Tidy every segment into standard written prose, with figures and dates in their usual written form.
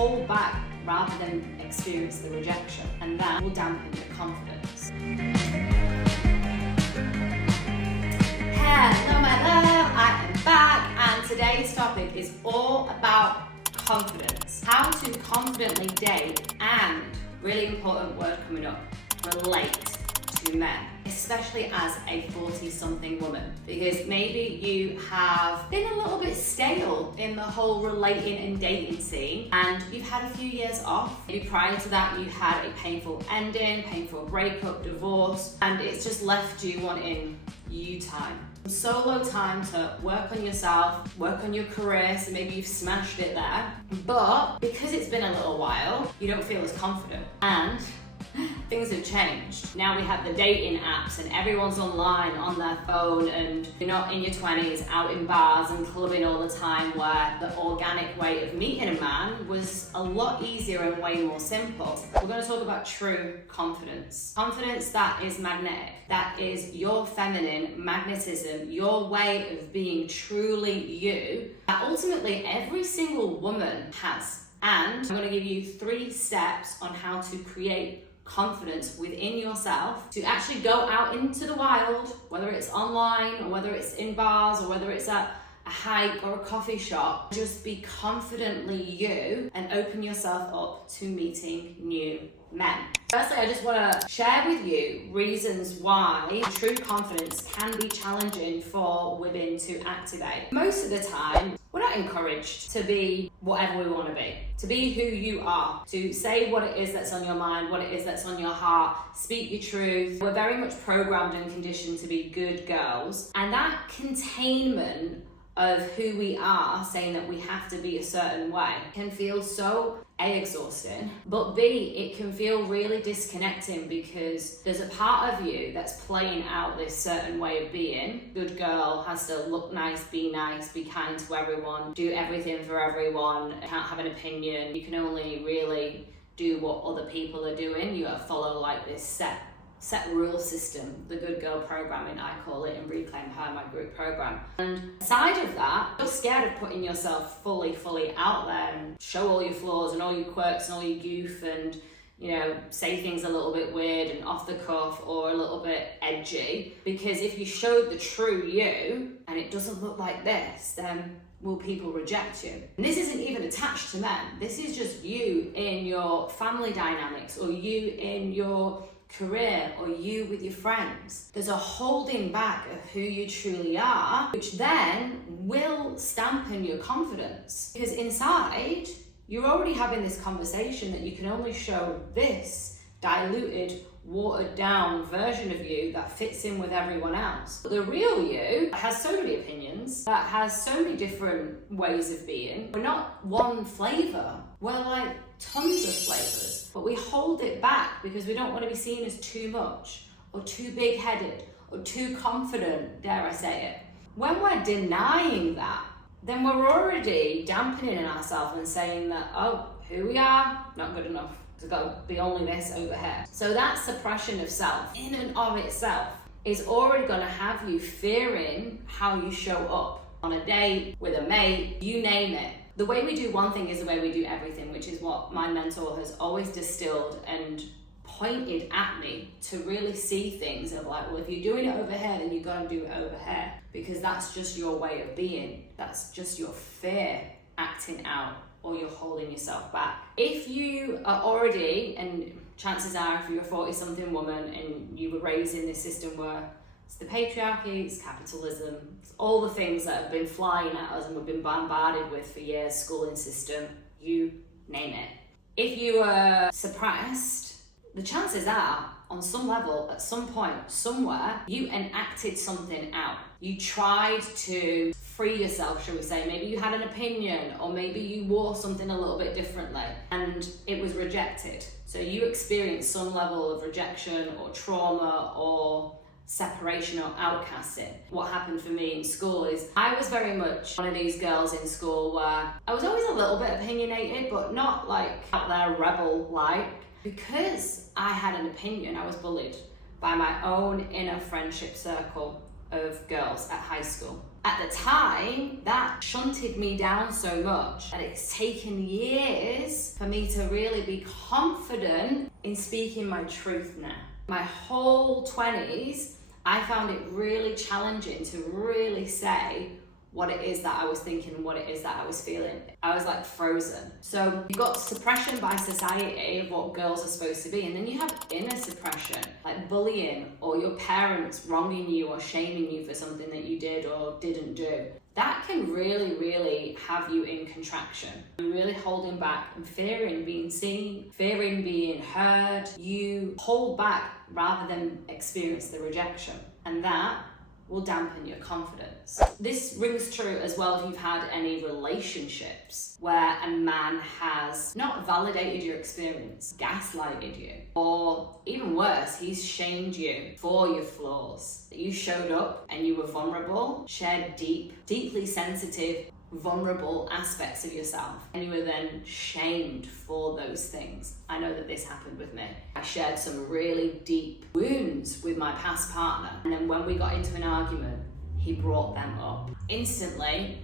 hold back rather than experience the rejection, and that will dampen your confidence. Hello my love, I am back, and today's topic is all about confidence. How to confidently date, and really important word coming up, relate to men, especially as a 40-something woman, because maybe you have been a little bit stale in the whole relating and dating scene, and you've had a few years off. Maybe prior to that you had a painful ending, painful breakup, divorce, and it's just left you wanting you time. Solo time to work on yourself, work on your career, so maybe you've smashed it there, but because it's been a little while, you don't feel as confident, and things have changed. Now we have the dating apps and everyone's online on their phone, and you're not in your 20s out in bars and clubbing all the time, where the organic way of meeting a man was a lot easier and way more simple. We're going to talk about true confidence. Confidence that is magnetic, that is your feminine magnetism, your way of being truly you, that ultimately every single woman has. And I'm going to give you 3 steps on how to create confidence within yourself to actually go out into the wild, whether it's online or whether it's in bars or whether it's at a hike or a coffee shop. Just be confidently you and open yourself up to meeting new men. Firstly, I just want to share with you reasons why true confidence can be challenging for women to activate. Most of the time, we're not encouraged to be whatever we want to be who you are, to say what it is that's on your mind, what it is that's on your heart, speak your truth. We're very much programmed and conditioned to be good girls, and that containment of who we are, saying that we have to be a certain way, can feel so A, exhausting, but B, it can feel really disconnecting, because there's a part of you that's playing out this certain way of being. Good girl has to look nice, be kind to everyone, do everything for everyone, can't have an opinion. You can only really do what other people are doing. You gotta follow like this set rule system, the good girl programming I call it, and Reclaim Her, my group program. And aside of that, you're scared of putting yourself fully out there and show all your flaws and all your quirks and all your goof, and say things a little bit weird and off the cuff or a little bit edgy, because if you showed the true you and it doesn't look like this, then will people reject you? And this isn't even attached to men. This is just you in your family dynamics, or you in your career, or you with your friends. There's a holding back of who you truly are, which then will dampen your confidence, because inside you're already having this conversation that you can only show this diluted, watered down version of you that fits in with everyone else. But the real you has so many opinions, that has so many different ways of being. We're not one flavor, we're like tons of flavors, but we hold it back because we don't want to be seen as too much, or too big-headed, or too confident, dare I say it. When we're denying that, then we're already dampening ourselves and saying that, oh, who we are, not good enough. There's got to be only this over here. So that suppression of self, in and of itself, is already going to have you fearing how you show up on a date, with a mate, you name it. The way we do one thing is the way we do everything, which is what my mentor has always distilled and pointed at me to really see things of like, well, if you're doing it over here, then you got to do it over here, because that's just your way of being. That's just your fear acting out, or you're holding yourself back. If you are already, and chances are if you're a 40-something woman and you were raised in this system where it's the patriarchy, it's capitalism, it's all the things that have been flying at us and we've been bombarded with for years, schooling system, you name it. If you were suppressed, the chances are, on some level, at some point, somewhere, you enacted something out. You tried to free yourself, shall we say. Maybe you had an opinion, or maybe you wore something a little bit differently and it was rejected. So you experienced some level of rejection or trauma or separation or outcasting. What happened for me in school is I was very much one of these girls in school where I was always a little bit opinionated, but not like out there rebel-like. Because I had an opinion, I was bullied by my own inner friendship circle of girls at high school. At the time, that shunted me down so much that it's taken years for me to really be confident in speaking my truth now. My whole 20s, I found it really challenging to really say what it is that I was thinking, what it is that I was feeling. I was like frozen. So you've got suppression by society of what girls are supposed to be, and then you have inner suppression, like bullying or your parents wronging you or shaming you for something that you did or didn't do. That can really, really have you in contraction. You're really holding back and fearing being seen, fearing being heard. You hold back rather than experience the rejection. And that will dampen your confidence. This rings true as well if you've had any relationships where a man has not validated your experience, gaslighted you, or even worse, he's shamed you for your flaws. You showed up and you were vulnerable, shared deeply sensitive, vulnerable aspects of yourself, and you were then shamed for those things. I know that this happened with me. I shared some really deep wounds with my past partner, and then when we got into an argument, he brought them up. Instantly,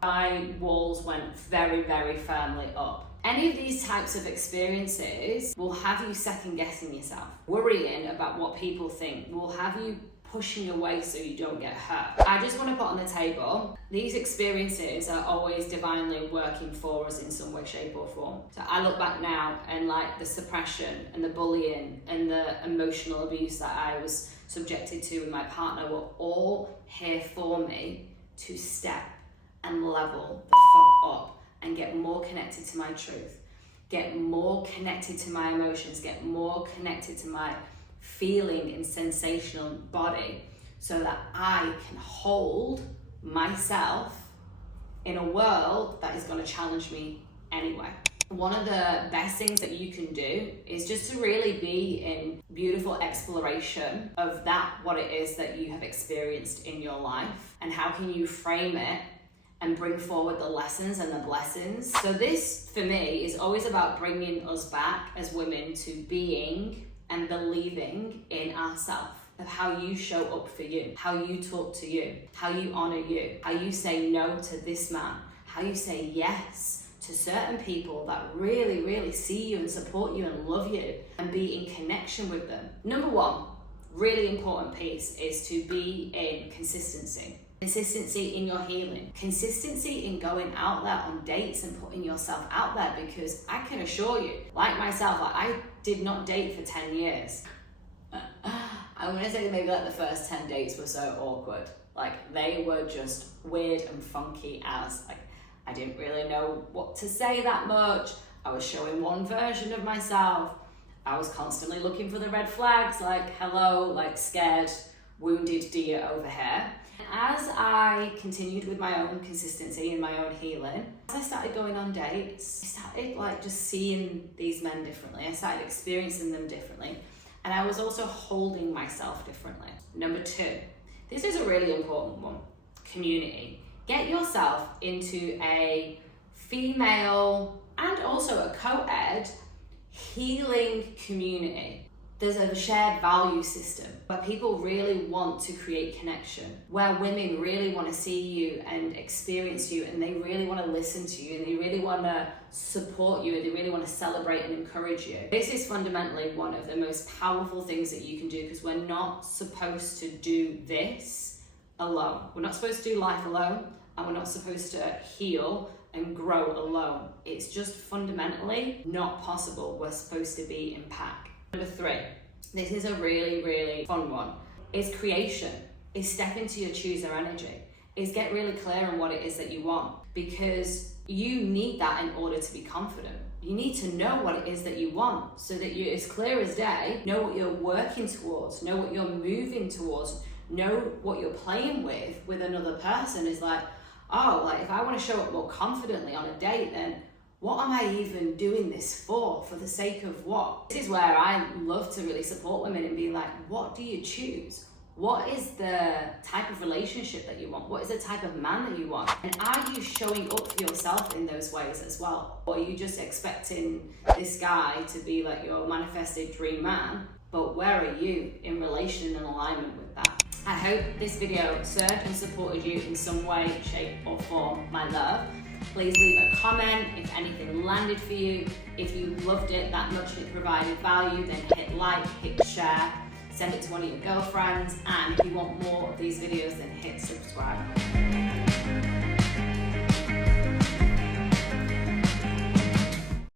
my walls went very, very firmly up. Any of these types of experiences will have you second guessing yourself, worrying about what people think, will have you pushing away so you don't get hurt. I just want to put on the table, these experiences are always divinely working for us in some way, shape or form. So I look back now and like the suppression and the bullying and the emotional abuse that I was subjected to with my partner were all here for me to step and level the fuck up and get more connected to my truth, get more connected to my emotions, get more connected to my feeling and sensational body so that I can hold myself in a world that is going to challenge me anyway. One of the best things that you can do is just to really be in beautiful exploration of that, what it is that you have experienced in your life, and how can you frame it and bring forward the lessons and the blessings. So this, for me, is always about bringing us back as women to being and believing in ourselves, of how you show up for you, how you talk to you, how you honor you, how you say no to this man, how you say yes to certain people that really, really see you and support you and love you and be in connection with them. Number one, really important piece is to be in consistency. Consistency in your healing, consistency in going out there on dates and putting yourself out there, because I can assure you, like myself, I did not date for 10 years. I'm gonna say that maybe like the first 10 dates were so awkward. Like they were just weird and funky as, like I didn't really know what to say that much. I was showing one version of myself. I was constantly looking for the red flags, like hello, like scared, wounded deer over here. As I continued with my own consistency and my own healing, as I started going on dates, I started like just seeing these men differently. I started experiencing them differently. And I was also holding myself differently. Number two, this is a really important one, community. Get yourself into a female and also a co-ed healing community. There's a shared value system where people really want to create connection, where women really want to see you and experience you, and they really want to listen to you, and they really want to support you, and they really want to celebrate and encourage you. This is fundamentally one of the most powerful things that you can do, because we're not supposed to do this alone. We're not supposed to do life alone, and we're not supposed to heal and grow alone. It's just fundamentally not possible. We're supposed to be in pack. Number three, this is a really, really fun one, is creation, is step into your chooser energy, is get really clear on what it is that you want, because you need that in order to be confident. You need to know what it is that you want so that you're as clear as day, know what you're working towards, know what you're moving towards, know what you're playing with another person. Is like, oh, like if I want to show up more confidently on a date, then what am I even doing this for the sake of what? This is where I love to really support women and be like, what do you choose? What is the type of relationship that you want? What is the type of man that you want? And are you showing up for yourself in those ways as well? Or are you just expecting this guy to be like your manifested dream man? But where are you in relation and alignment with that? I hope this video served and supported you in some way, shape or form, my love. Please leave a comment if anything landed for you. If you loved it that much and it provided value, then hit like, hit share, send it to one of your girlfriends, and if you want more of these videos, then hit subscribe.